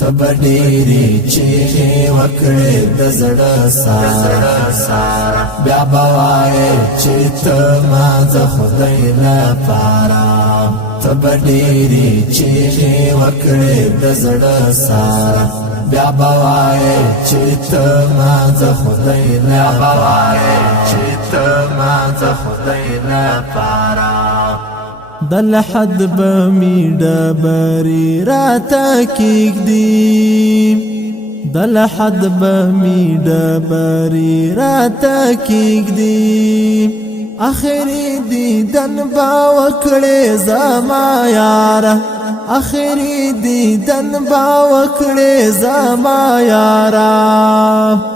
تبډيري چیغې وکړې د زړه سارا بیا بوای چې ته ما د خدای لپاره تبډيري چیغې وکړې د زړه سارا بیا بوای چې ته ما د خدای لپاره چې ته ما د خدای لپاره دل حد بمی ڈبری راتا کیک دی دل حد بمی ڈبری راتا کیک دی آخری دیدن با وکڑے زما یارا آخری دیدن با وکڑے زما یارا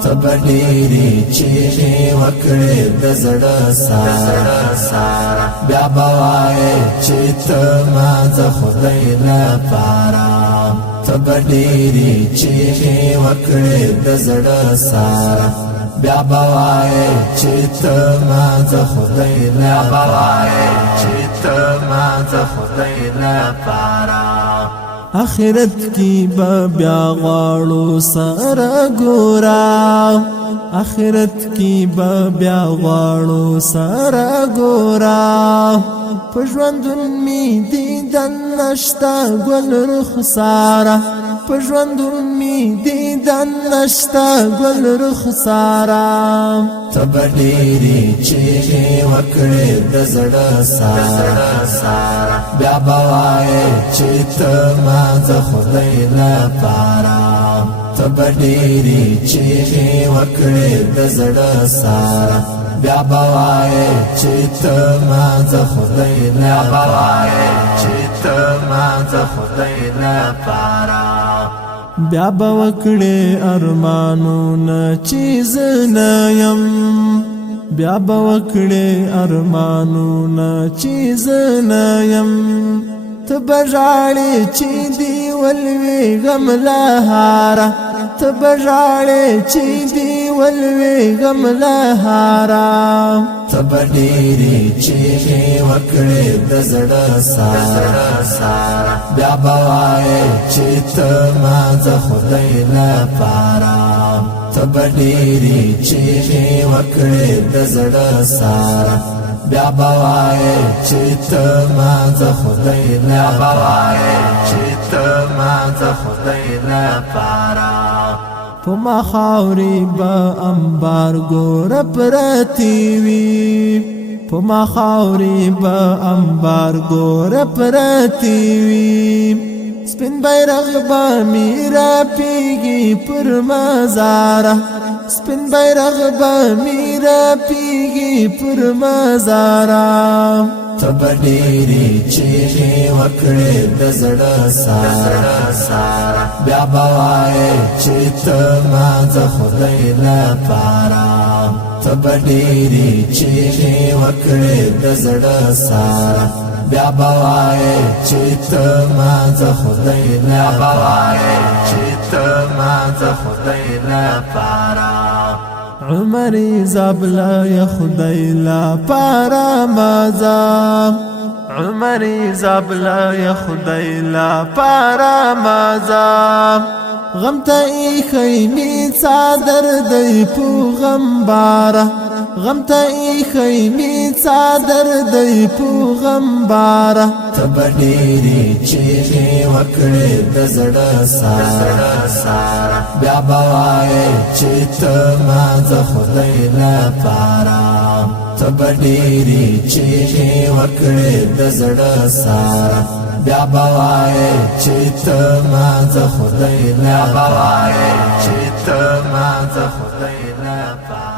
تبډيري چیغې وکړې د زړه سارا بیا بوای چې ته ما د خدای لپاره تبډيري چیغې وکړې د زړه سارا بیا بوای چې ته ما د خدای لپاره چې ته ما د خدای لپاره آخرت کی بیا غواړو سره ګورا آخرت کی بیا غواړو سره ګورا پښوندون می دیدن نشتا ګل رخسارا پښوندون می دیدن نشتا ګل رخسارا تبډيري چیغې وکړې د زړه سارا بیا بوای چې ته ما د خدای لپاره تبډيري چیغې وکړې د زړه سارا بیا بوای چې ته ما د خدای لپاره چې ته ما د خدای لپاره بیا بوکړې ارمانونه چیز نه يم بیا بوکړې ارمانونه چیز نه يم ته بژاړې چې دی ولوي غم لهارا ته بژاړې چې دی ولوي غم لهارا تبډيري چیغې وکړې د زړه سارا بیا بوای چې ته ما د خدای لپاره تبډيري چیغې وکړې د زړه سارا بیا بوای چې ته ما د خدای لپاره چې ته ما د خدای لپاره پما خاوري با انبار ګور پرتی وی پما خاوري با انبار ګور پرتی وی سپین بیرغ با میرا پیگی پر مزارا سپین بیرغ با میرا پیگی پر مزارا تبډيري چیغې وکړې د زړه سارا بیا بوای چې ته ما د خدای لپاره تبډيري چیغې وکړې د زړه سارا بیا بوای چې ته ما د خدای لپاره چې ته ما د خدای لپاره عمري زابلا يا خدای لا پارا مازا عمري زابلا يا خدای لا پارا مازا غم ته خیمه صادر دی پو غم بارا غم ته خیمه صادر دی پو غم بارا تبډيري چیغې وکړې د زړه سارا بیا بوای چې ته ما د خدای لپاره تبډيري چیغې وکړې د زړه سارا بیا بوای چې ته ما د خدای لپاره چې ته ما د خدای لپاره